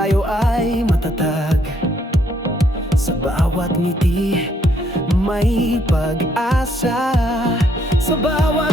tayo ay matatag. Sa bawat ngiti may pag-asa. Sa bawat